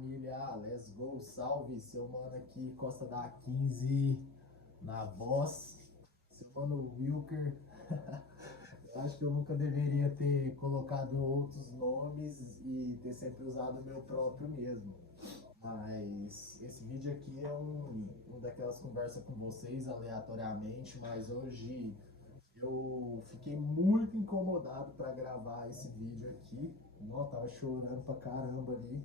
família, let's go, salve, seu mano aqui, Costa da 15, na voz, seu mano Wilker. Eu acho que eu nunca deveria ter colocado outros nomes e ter sempre usado o meu próprio mesmo. Mas esse vídeo aqui é um daquelas conversas com vocês aleatoriamente, mas hoje eu fiquei muito incomodado para gravar esse vídeo aqui. Não, tava chorando pra caramba ali.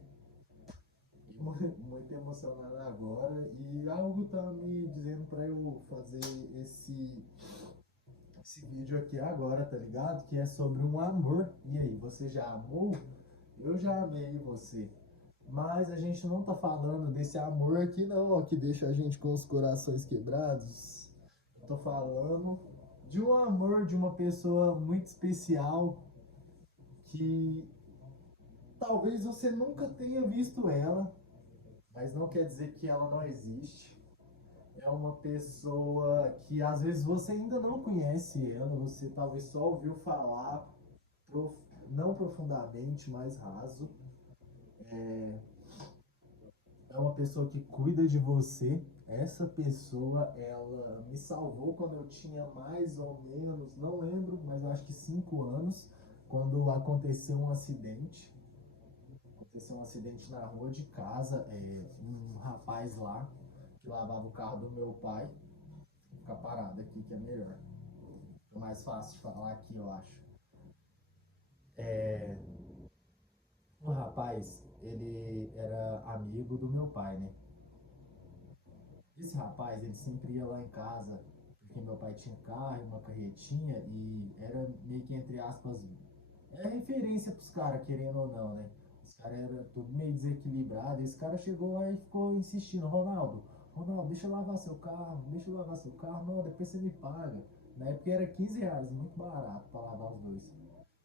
Muito emocionado agora. E algo tá me dizendo para eu fazer esse vídeo aqui agora, tá ligado? Que é sobre um amor. E aí, você já amou? Eu já amei você. Mas a gente não tá falando desse amor aqui não, ó, que deixa a gente com os corações quebrados. Eu tô falando de um amor de uma pessoa muito especial que talvez você nunca tenha visto ela, mas não quer dizer que ela não existe. É uma pessoa que às vezes você ainda não conhece ela, você talvez só ouviu falar, prof... não profundamente, mas raso. É uma pessoa que cuida de você. Essa pessoa, ela me salvou quando eu tinha mais ou menos, não lembro, mas eu acho que 5 anos, quando aconteceu um acidente. Aconteceu um acidente na rua de casa, um rapaz lá que lavava o carro do meu pai. Vou ficar parado aqui que é melhor. É mais fácil de falar aqui, eu acho. O rapaz, ele era amigo do meu pai, né? Esse rapaz, ele sempre ia lá em casa, porque meu pai tinha carro, uma carretinha, e era meio que, entre aspas, é referência pros caras, querendo ou não, né? Os caras eram tudo meio desequilibrado. Esse cara chegou lá e ficou insistindo: Ronaldo, deixa eu lavar seu carro, deixa eu lavar seu carro. Não, depois você me paga. Na época era R$ 15, muito barato para lavar os dois.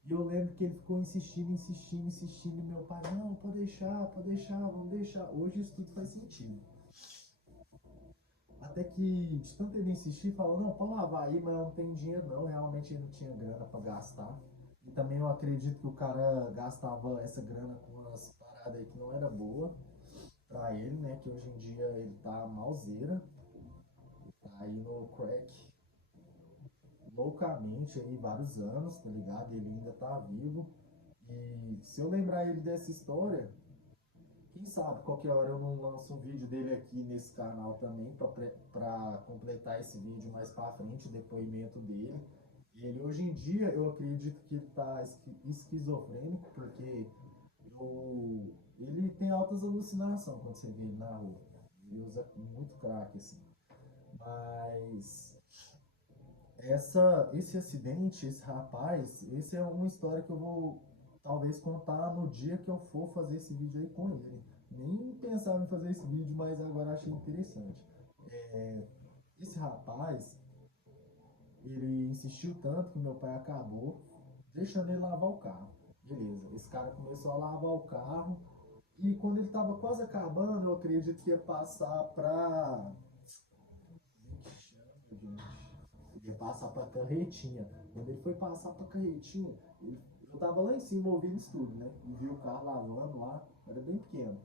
E eu lembro que ele ficou insistindo, insistindo, insistindo. E meu pai: não, pode deixar, vamos deixar. Hoje isso tudo faz sentido. Até que, de tanto ele insistir, falou: não, pode lavar aí, mas eu não tenho dinheiro não. Realmente ele não tinha grana para gastar. E também eu acredito que o cara gastava essa grana com umas paradas aí que não era boa pra ele, né? Que hoje em dia ele tá malzeira, tá aí no crack loucamente aí vários anos, tá ligado? Ele ainda tá vivo. E se eu lembrar ele dessa história, quem sabe qualquer hora eu não lanço um vídeo dele aqui nesse canal também para completar esse vídeo mais para frente, o depoimento dele. Ele hoje em dia eu acredito que ele está esquizofrênico porque ele tem altas alucinações quando você vê ele na rua. Ele usa muito crack assim. Mas esse acidente, esse rapaz, esse é uma história que eu vou talvez contar no dia que eu for fazer esse vídeo aí com ele. Nem pensava em fazer esse vídeo, mas agora achei interessante. É, esse rapaz, ele insistiu tanto que meu pai acabou deixando ele lavar o carro. Beleza, esse cara começou a lavar o carro e quando ele estava quase acabando, eu acredito que ia passar para ele ia passar pra carretinha. Quando ele foi passar pra carretinha, eu tava lá em cima ouvindo isso tudo, né? E vi o carro lavando lá, era bem pequeno.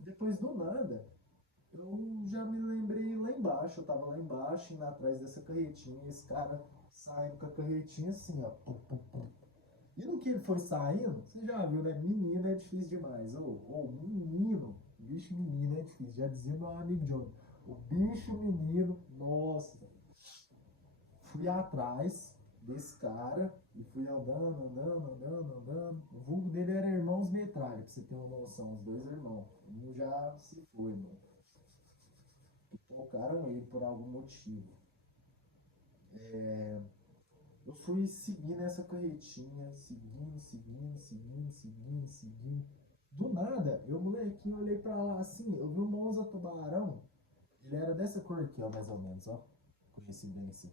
Depois do nada, eu já me lembrei lá embaixo, eu tava lá embaixo, indo atrás dessa carretinha, esse cara saindo com a carretinha assim, ó. Pum, pum, pum. E no que ele foi saindo, você já viu, né? Menino é difícil demais. Menino, bicho menino é difícil. Já dizia meu amigo Johnny. O bicho menino, nossa, fui atrás desse cara e fui andando, andando, andando, andando. O vulgo dele era Irmãos Metralha, pra você ter uma noção, os dois irmãos. Um já se foi, mano. E tocaram ele por algum motivo. Eu fui seguindo essa carretinha, seguindo, seguindo, seguindo, seguindo, seguindo. Do nada, eu molequinho olhei pra lá assim, eu vi um Monza Tubarão. Ele era dessa cor aqui, ó, mais ou menos, ó. Coincidência.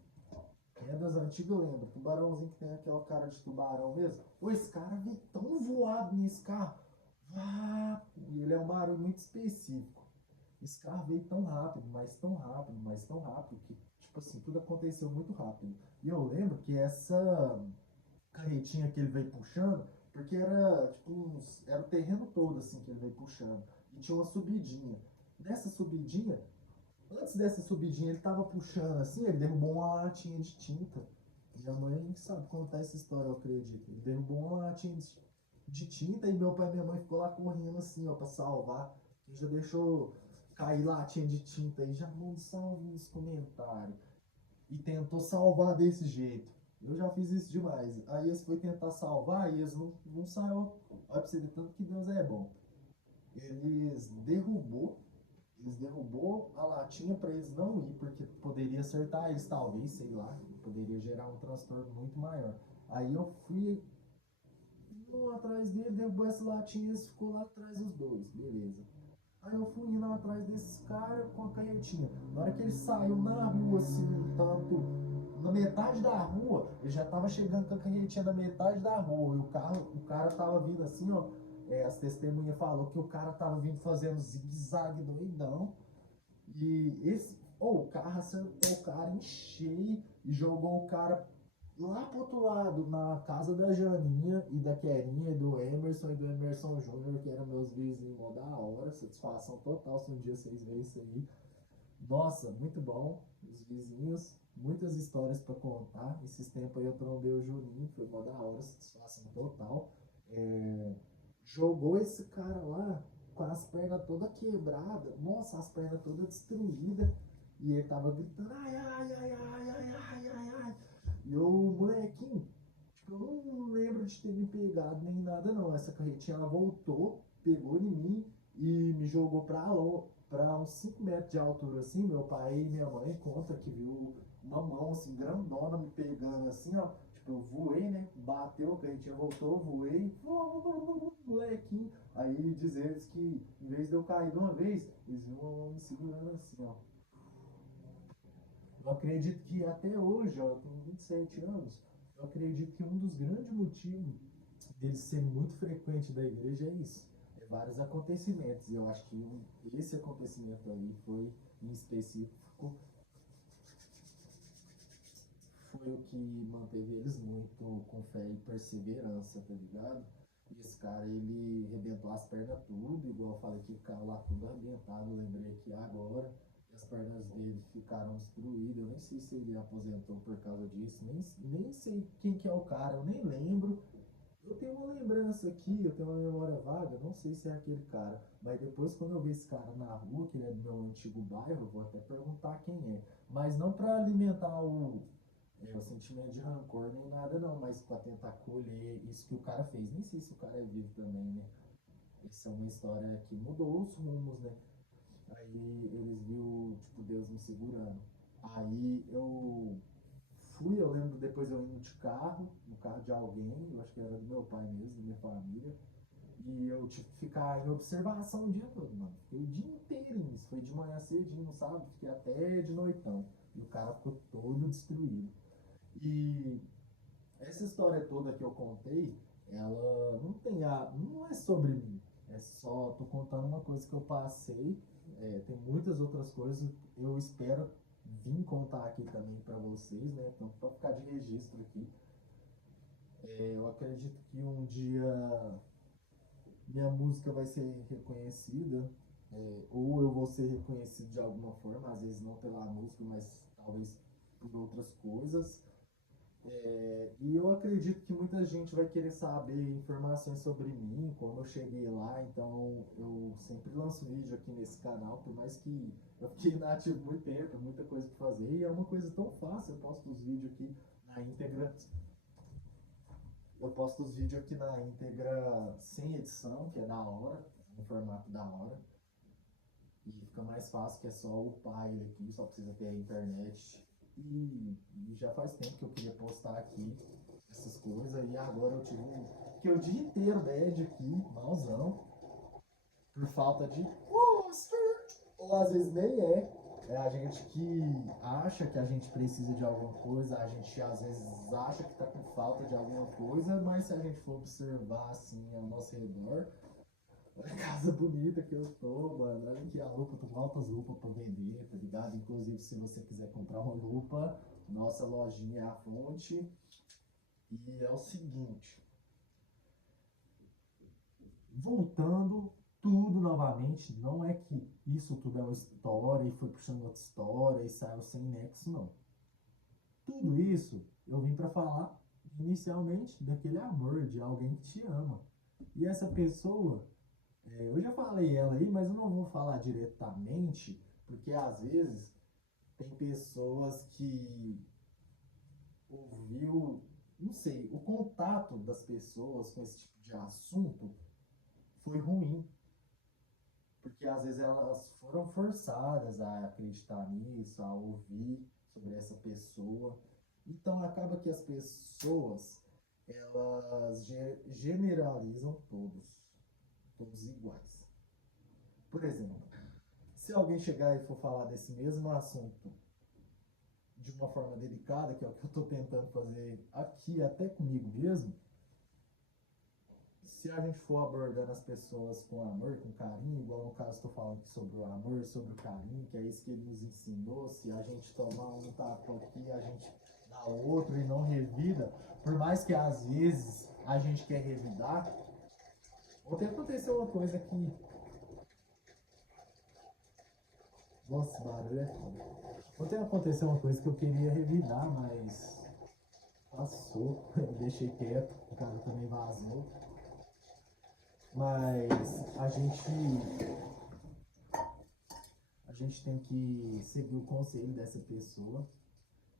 Quem é das antigas lembra. Tubarãozinho que tem aquela cara de tubarão mesmo. Pô, esse cara veio tão voado nesse carro. Ah, e ele é um barulho muito específico. Esse carro veio tão rápido, mas tão rápido, mas tão rápido, que, tipo assim, tudo aconteceu muito rápido. E eu lembro que essa carretinha que ele veio puxando, Porque era, tipo, era o terreno todo, assim, que ele veio puxando. E tinha uma subidinha. Nessa subidinha, antes dessa subidinha, ele tava puxando, assim, ele derrubou uma latinha de tinta. Minha mãe sabe contar essa história, eu acredito. Ele derrubou uma latinha de tinta e meu pai e minha mãe ficou lá correndo, assim, ó, pra salvar. Quem já deixou cair latinha de tinta aí, já manda salve nos comentários. E tentou salvar desse jeito. Eu já fiz isso demais. Aí eles foi tentar salvar e eles não saiu. Olha pra você ver tanto que Deus é bom. Eles derrubou, eles derrubou a latinha para eles não ir, porque poderia acertar eles, talvez, sei lá, poderia gerar um transtorno muito maior. Aí eu fui um atrás dele, derrubou essa latinha e eles ficou lá atrás dos dois, beleza. Aí eu fui indo atrás desses caras com a canhetinha. Na hora que ele saiu na rua, assim, tanto na metade da rua, ele já tava chegando com a canhetinha na metade da rua. E o cara tava vindo assim, ó. As testemunhas falou que o cara tava vindo fazendo zigue-zague doidão. E o carro acertou o cara em cheio e jogou o cara lá pro outro lado, na casa da Janinha e da Querinha e do Emerson e do Emerson Júnior, que eram meus vizinhos, mó da hora, satisfação total se um dia vocês verem isso aí. Nossa, muito bom, os vizinhos, muitas histórias para contar. Esses tempos aí eu trombei o Juninho, foi mó da hora, satisfação total. É, jogou esse cara lá com as pernas todas quebradas, nossa, as pernas todas destruídas, e ele tava gritando, ai, ai, ai, ai, ai, ai, ai, ai. E o molequinho, tipo, eu não lembro de ter me pegado nem nada não. Essa carretinha ela voltou, pegou em mim e me jogou pra uns 5 metros de altura assim. Meu pai e minha mãe conta que viu uma mão assim, grandona me pegando assim, ó. Tipo, eu voei, né? Bateu, a carretinha voltou, voei, molequinho. Aí diz eles que em vez de eu cair de uma vez, eles viam uma mão me segurando assim, ó. Eu acredito que até hoje, ó, eu tenho 27 anos, eu acredito que um dos grandes motivos dele ser muito frequente da igreja é isso. É vários acontecimentos. E eu acho que esse acontecimento aí foi, em específico, foi o que manteve eles muito com fé e perseverança, tá ligado? E esse cara, ele arrebentou as pernas tudo, igual eu falei que o cara lá tudo arrebentado, eu lembrei aqui agora. E as pernas dele ficaram destruídas, eu nem sei se ele aposentou por causa disso, nem sei quem que é o cara, eu nem lembro. Eu tenho uma lembrança aqui, eu tenho uma memória vaga, não sei se é aquele cara, mas depois quando eu ver esse cara na rua, que ele é do meu antigo bairro, eu vou até perguntar quem é. Mas não para alimentar o sentimento de rancor nem nada não, mas para tentar colher isso que o cara fez. Nem sei se o cara é vivo também, né? Essa é uma história que mudou os rumos, né? Aí eles viu, tipo, Deus me segurando. Aí eu lembro depois eu indo de carro, no carro de alguém, eu acho que era do meu pai mesmo, da minha família. E eu tive que ficar em observação o dia todo, mano. Fiquei o dia inteiro nisso. Foi de manhã cedinho, sabe? Fiquei até de noitão. E o cara ficou todo destruído. E essa história toda que eu contei, ela não é sobre mim. É só, tô contando uma coisa que eu passei. Tem muitas outras coisas. Eu espero vir contar aqui também para vocês, né? Então, para ficar de registro aqui. Eu acredito que um dia minha música vai ser reconhecida, ou eu vou ser reconhecido de alguma forma, às vezes não pela música, mas talvez por outras coisas. E eu acredito que muita gente vai querer saber informações sobre mim, como eu cheguei lá, então eu sempre lanço vídeo aqui nesse canal, por mais que eu fiquei inativo muito tempo, muita coisa para fazer, e é uma coisa tão fácil, eu posto os vídeos aqui na íntegra sem edição, que é da hora, no formato da hora, e fica mais fácil que é só upar ele aqui, só precisa ter a internet. E já faz tempo que eu queria postar aqui essas coisas, e agora eu tive que o dia inteiro bad aqui, malzão, por falta de. Ou às vezes nem é. É a gente que acha que a gente precisa de alguma coisa, a gente às vezes acha que tá com falta de alguma coisa, mas se a gente for observar assim ao nosso redor, olha a casa bonita que eu tô, mano. Olha aqui a lupa, eu tô com altas lupas pra vender, tá ligado? Inclusive, se você quiser comprar uma lupa, nossa lojinha é a fonte. E é o seguinte, voltando tudo novamente, não é que isso tudo é uma história e foi puxando outra história e saiu sem nexo, não. Tudo isso eu vim para falar inicialmente daquele amor de alguém que te ama. E essa pessoa, eu já falei ela aí, mas eu não vou falar diretamente, porque às vezes tem pessoas que ouviu, não sei, o contato das pessoas com esse tipo de assunto foi ruim, porque às vezes elas foram forçadas a acreditar nisso, a ouvir sobre essa pessoa. Então acaba que as pessoas elas generalizam todos iguais. Por exemplo, se alguém chegar e for falar desse mesmo assunto de uma forma delicada, que é o que eu estou tentando fazer aqui, até comigo mesmo, se a gente for abordando as pessoas com amor, com carinho, igual no caso estou falando aqui sobre o amor, sobre o carinho, que é isso que ele nos ensinou, se a gente tomar um tapa aqui, a gente dá outro e não revida, por mais que às vezes a gente quer revidar, ontem aconteceu uma coisa que, nossa, barulho é foda. Ontem aconteceu uma coisa que eu queria revidar, mas passou, eu deixei quieto, o cara também vazou. Mas a gente tem que seguir o conselho dessa pessoa.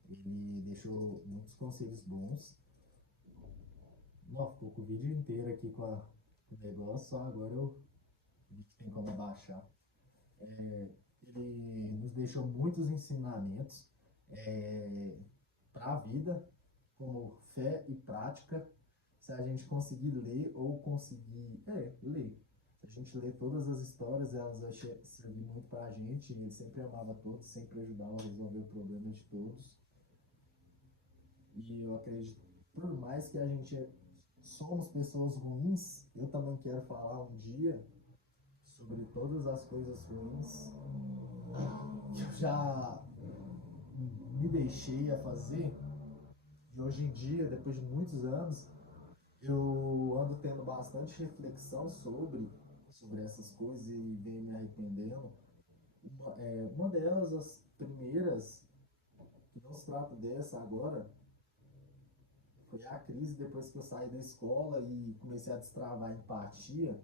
Ele deixou muitos conselhos bons. Não, ficou com o vídeo inteiro aqui com o negócio, só agora eu vi que tem como abaixar. É, ele nos deixou muitos ensinamentos para a vida, como fé e prática. Se a gente conseguir ler ou conseguir. Ler. Se a gente ler todas as histórias, elas vão servir muito para a gente. Ele sempre amava todos, sempre ajudava a resolver o problema de todos. E eu acredito, por mais que a gente somos pessoas ruins, eu também quero falar um dia sobre todas as coisas ruins que eu já me deixei a fazer. E hoje em dia, depois de muitos anos, eu ando tendo bastante reflexão sobre essas coisas e venho me arrependendo. Uma delas, as primeiras, que não se trata dessa agora, foi a crise depois que eu saí da escola e comecei a destravar a empatia.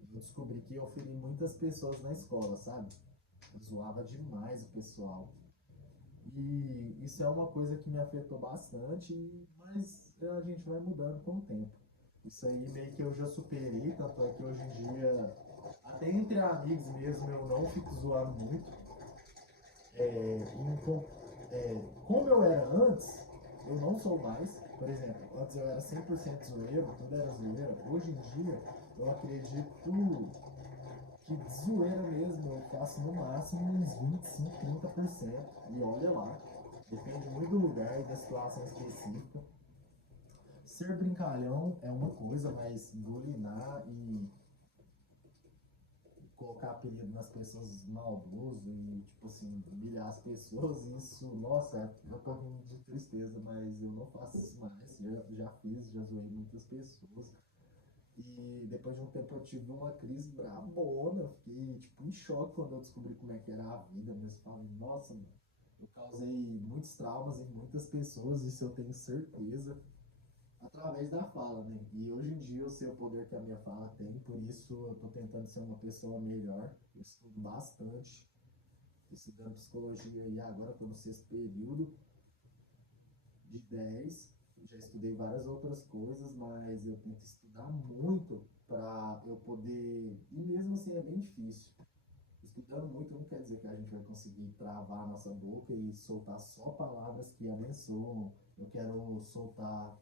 Eu descobri que eu feri muitas pessoas na escola, sabe? Eu zoava demais o pessoal. E isso é uma coisa que me afetou bastante, mas a gente vai mudando com o tempo. Isso aí meio que eu já superei, tanto é que hoje em dia, até entre amigos mesmo, eu não fico zoando muito. Como eu era antes, eu não sou mais. Por exemplo, antes eu era 100% zoeiro, tudo era zoeira. Hoje em dia, eu acredito que de zoeira mesmo eu faço no máximo uns 25, 30%. E olha lá, depende muito do lugar e da situação específica. Ser brincalhão é uma coisa, mas bulinar e colocar apelido nas pessoas maldoso e, tipo assim, humilhar as pessoas, isso, nossa, eu tô rindo de tristeza, mas eu não faço isso mais. Já fiz, já zoei muitas pessoas. E depois de um tempo eu tive uma crise brabona, eu fiquei, tipo, em choque quando eu descobri como é que era a vida, mas eu falei, nossa, mano, eu causei muitos traumas em muitas pessoas, isso eu tenho certeza através da fala, né? E hoje em dia eu sei o poder que a minha fala tem, por isso eu tô tentando ser uma pessoa melhor. Eu estudo bastante, estudando psicologia e agora estou no sexto período de 10. Já estudei várias outras coisas, mas eu tento estudar muito para eu poder. E mesmo assim é bem difícil. Estudando muito não quer dizer que a gente vai conseguir travar a nossa boca e soltar só palavras que abençoam. Eu quero soltar,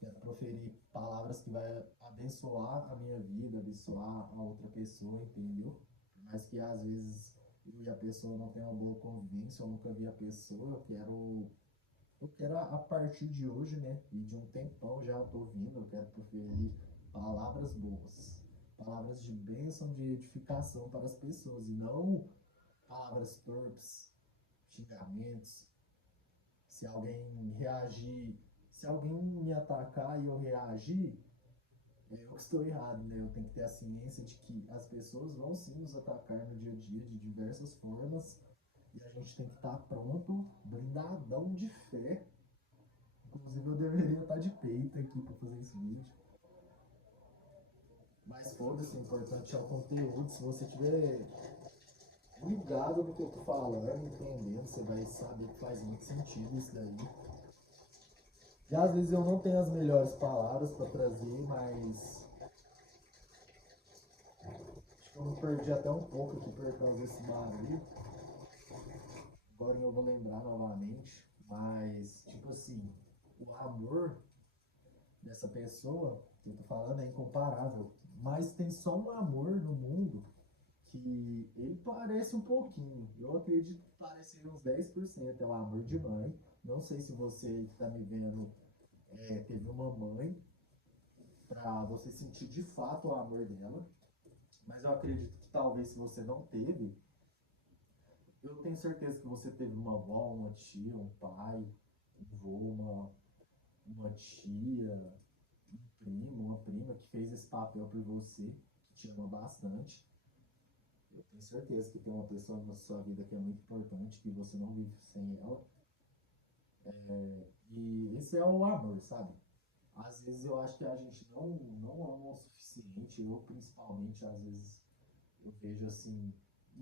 quero proferir palavras que vai abençoar a minha vida, abençoar a outra pessoa, entendeu? Por mais que às vezes eu e a pessoa não tenha uma boa convivência, eu nunca vi a pessoa, eu quero a partir de hoje, né? E de um tempão já eu tô vindo, eu quero proferir palavras boas, palavras de bênção, de edificação para as pessoas, e não palavras torpes, xingamentos. Se alguém reagir, se alguém me atacar e eu reagir, é eu que estou errado, né? Eu tenho que ter a ciência de que as pessoas vão sim nos atacar no dia a dia de diversas formas e a gente tem que estar pronto, blindadão de fé. Inclusive eu deveria estar de peito aqui para fazer esse vídeo. Mas foda-se, o importante é o conteúdo. Se você tiver ligado no que eu tô falando, entendendo, você vai saber que faz muito sentido isso daí. E às vezes eu não tenho as melhores palavras para trazer, mas acho que eu me perdi até um pouco aqui por causa desse barulho. Agora eu vou lembrar novamente, mas tipo assim, o amor dessa pessoa que eu tô falando é incomparável. Mas tem só um amor no mundo que ele parece um pouquinho. Eu acredito que parece uns 10%. É o amor de mãe. Não sei se você que está me vendo teve uma mãe para você sentir de fato o amor dela. Mas eu acredito que talvez se você não teve, eu tenho certeza que você teve uma avó, uma tia, um pai, um vô, uma tia, um primo, uma prima que fez esse papel por você, que te ama bastante. Eu tenho certeza que tem uma pessoa na sua vida que é muito importante, que você não vive sem ela. E esse é o amor, sabe? Às vezes eu acho que a gente não ama o suficiente, eu principalmente, às vezes eu vejo assim,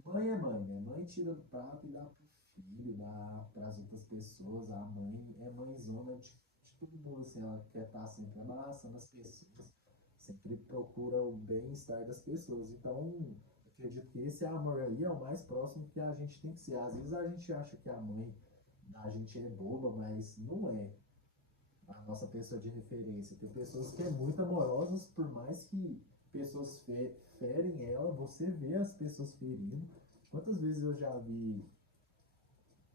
mãe é mãe, né? Mãe tira do prato e dá pro filho, dá pras outras pessoas, a mãe é mãezona de todo mundo, assim, ela quer estar sempre abraçando as pessoas, sempre procura o bem-estar das pessoas. Então, acredito que esse amor aí é o mais próximo que a gente tem que ser. Às vezes a gente acha que a mãe da gente é boba, mas não é a nossa pessoa de referência. Tem pessoas que é muito amorosas, por mais que pessoas ferem ela, você vê as pessoas ferindo. Quantas vezes eu já vi,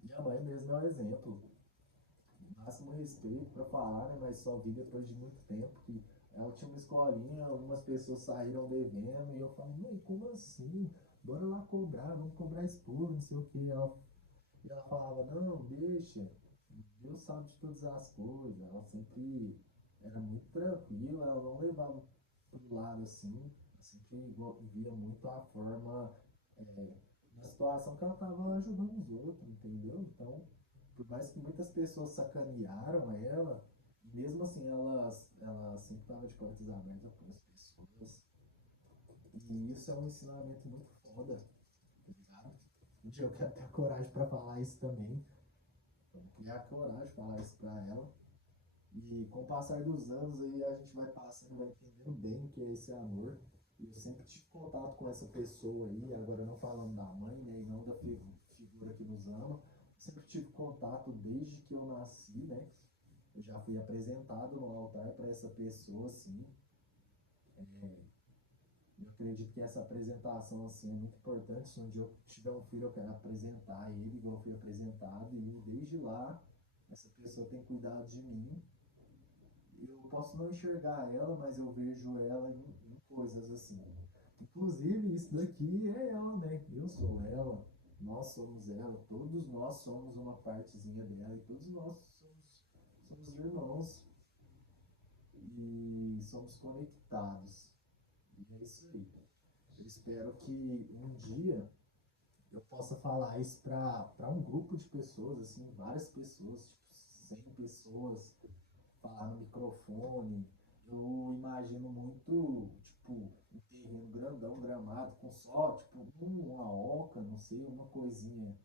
minha mãe mesmo é um exemplo, máximo respeito para falar, né, mas só vi depois de muito tempo que ela tinha uma escolinha, algumas pessoas saíram devendo, e eu falei, mãe, como assim? Bora lá cobrar, vamos cobrar expor, não sei o que. E ela falava, não, deixa, Deus sabe de todas as coisas. Ela sempre era muito tranquila, ela não levava pro lado assim, ela sempre via muito a forma, é, na situação que ela estava ajudando os outros, entendeu? Então, por mais que muitas pessoas sacanearam ela, mesmo assim ela sempre estava de portas abertas para as pessoas. E isso é um ensinamento muito foda, tá ligado? Um dia eu quero ter coragem para falar isso também. Então, criar coragem de falar isso para ela. E com o passar dos anos aí a gente vai passando, vai entendendo bem o que é esse amor. E eu sempre tive contato com essa pessoa aí, agora não falando da mãe, né, e não da figura que nos ama. Sempre tive contato desde que eu nasci, né? Eu já fui apresentado no altar para essa pessoa, assim. Eu acredito que essa apresentação, assim, é muito importante. Se um dia eu tiver um filho, eu quero apresentar ele igual eu fui apresentado. E desde lá, essa pessoa tem cuidado de mim. Eu posso não enxergar ela, mas eu vejo ela em coisas assim. Inclusive, isso daqui é ela, né? Eu sou ela, nós somos ela, todos nós somos uma partezinha dela e todos nós somos irmãos e somos conectados. E é isso aí. Eu espero que um dia eu possa falar isso para um grupo de pessoas, assim, várias pessoas, tipo 100 pessoas, falar no microfone. Eu imagino muito, tipo, um terreno grandão, gramado, com só, tipo, uma oca, não sei, uma coisinha,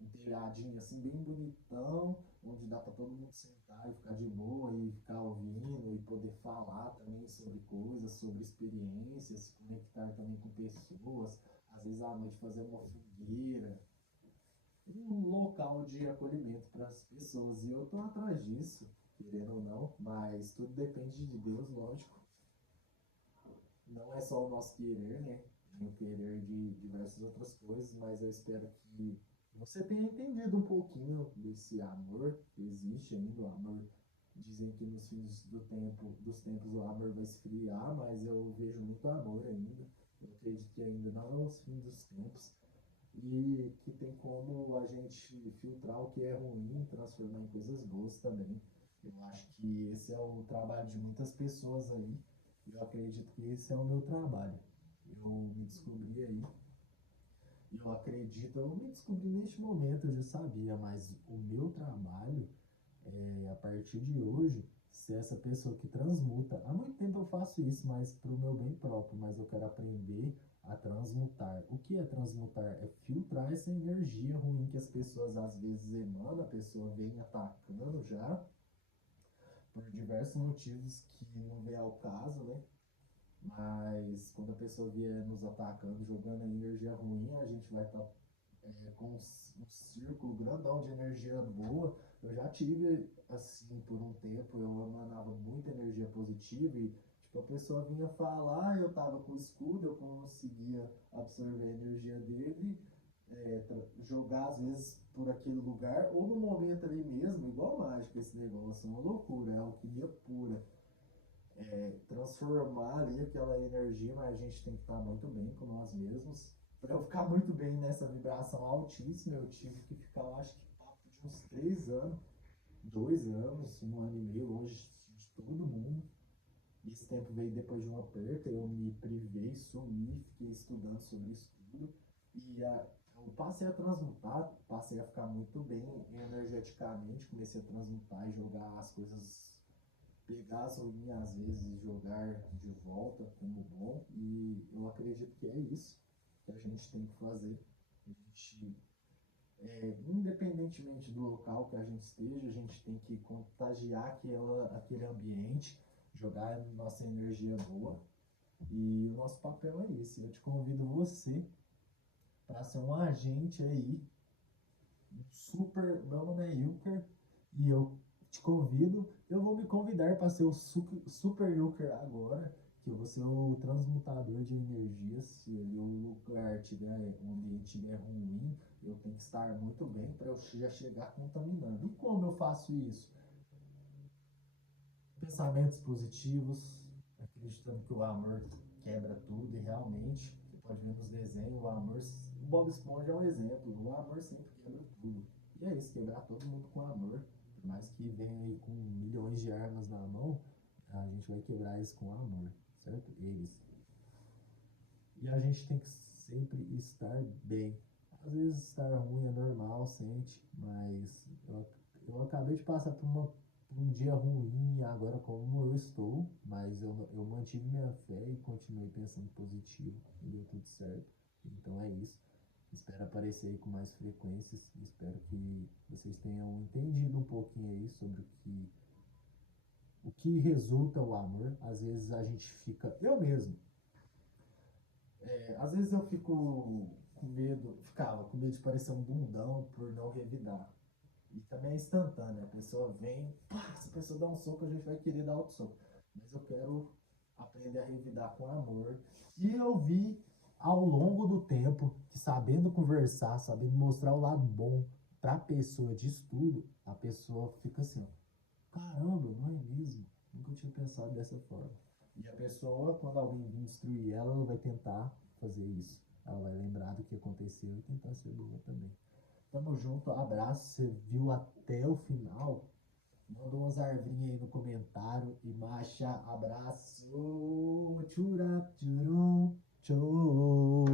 um telhadinho assim, bem bonitão, onde dá para todo mundo sentar e ficar de boa e ficar ouvindo e poder falar também sobre coisas, sobre experiências, se conectar também com pessoas, às vezes à noite fazer uma fogueira, um local de acolhimento para as pessoas. E eu estou atrás disso, querendo ou não, mas tudo depende de Deus, lógico. Não é só o nosso querer, né? Tem o querer de diversas outras coisas, mas eu espero que você tenha entendido um pouquinho desse amor que existe ainda, o amor. Dizem que nos fins dos tempos o amor vai esfriar, mas eu vejo muito amor ainda. Eu acredito que ainda não é os fins dos tempos e que tem como a gente filtrar o que é ruim e transformar em coisas boas também. Eu acho que esse é o trabalho de muitas pessoas aí. Eu acredito que esse é o meu trabalho. Eu me descobri aí. Eu acredito, eu me descobri neste momento, eu já sabia, mas o meu trabalho é, a partir de hoje, ser essa pessoa que transmuta. Há muito tempo eu faço isso, mas para o meu bem próprio, mas eu quero aprender a transmutar. O que é transmutar? É filtrar essa energia ruim que as pessoas às vezes emanam, a pessoa vem atacando já, por diversos motivos que não vem ao caso, né? Mas quando a pessoa vier nos atacando, jogando a energia ruim, a gente vai estar com um círculo grandão de energia boa. Eu já tive, assim, por um tempo, eu emanava muita energia positiva e, tipo, a pessoa vinha falar, eu tava com escudo, eu conseguia absorver a energia dele, jogar, às vezes, por aquele lugar, ou no momento ali mesmo, igual mágica esse negócio, é uma loucura, é alquimia pura. Transformar ali aquela energia, mas a gente tem que estar muito bem com nós mesmos. Para eu ficar muito bem nessa vibração altíssima, eu tive que ficar, eu acho que papo de uns 3 anos, 2 anos, um ano e meio longe de todo mundo. Esse tempo veio depois de uma perca, eu me privei, sumi, fiquei estudando sobre isso tudo. Eu passei a transmutar, passei a ficar muito bem energeticamente, comecei a transmutar e jogar as coisas, pegar as ruínas às vezes e jogar de volta como bom. E eu acredito que é isso que a gente tem que fazer. A gente, independentemente do local que a gente esteja, a gente tem que contagiar aquele ambiente, jogar nossa energia boa. E o nosso papel é esse. Eu te convido você para ser um agente aí, um super. Meu nome é Ilker e eu te convido. Eu vou me convidar para ser o super Ilker agora, que eu vou ser o transmutador de energias. Se o lugar tiver, o ambiente estiver ruim, eu tenho que estar muito bem para eu já chegar contaminando. E como eu faço isso? Pensamentos positivos, acreditando que o amor quebra tudo e realmente, você pode ver nos desenhos, o amor, o Bob Esponja é um exemplo, o amor sempre quebra tudo. E é isso, quebrar todo mundo com amor, por mais que venha aí com milhões de armas na mão, a gente vai quebrar isso com amor, certo? Eles. E a gente tem que sempre estar bem. Às vezes estar ruim é normal, sente, mas eu acabei de passar por um dia ruim agora como eu estou, mas eu mantive minha fé e continuei pensando positivo e deu tudo certo. Então é isso. Espero aparecer aí com mais frequências. Espero que vocês tenham entendido um pouquinho aí sobre o que resulta o amor. Às vezes a gente fica, eu mesmo, às vezes eu fico com medo, ficava com medo de parecer um bundão por não revidar. E também é instantâneo, a pessoa vem, pá, se a pessoa dá um soco, a gente vai querer dar outro soco. Mas eu quero aprender a revidar com amor. E eu vi ao longo do tempo que sabendo conversar, sabendo mostrar o lado bom para a pessoa de estudo, a pessoa fica assim, ó, caramba, não é mesmo? Nunca tinha pensado dessa forma. E a pessoa, quando alguém vir destruir ela, ela vai tentar fazer isso. Ela vai lembrar do que aconteceu e tentar ser boa também. Tamo junto, abraço. Você viu até o final? Manda umas arvinhas aí no comentário. E marcha, abraço. Tchura, tchurum, tchau.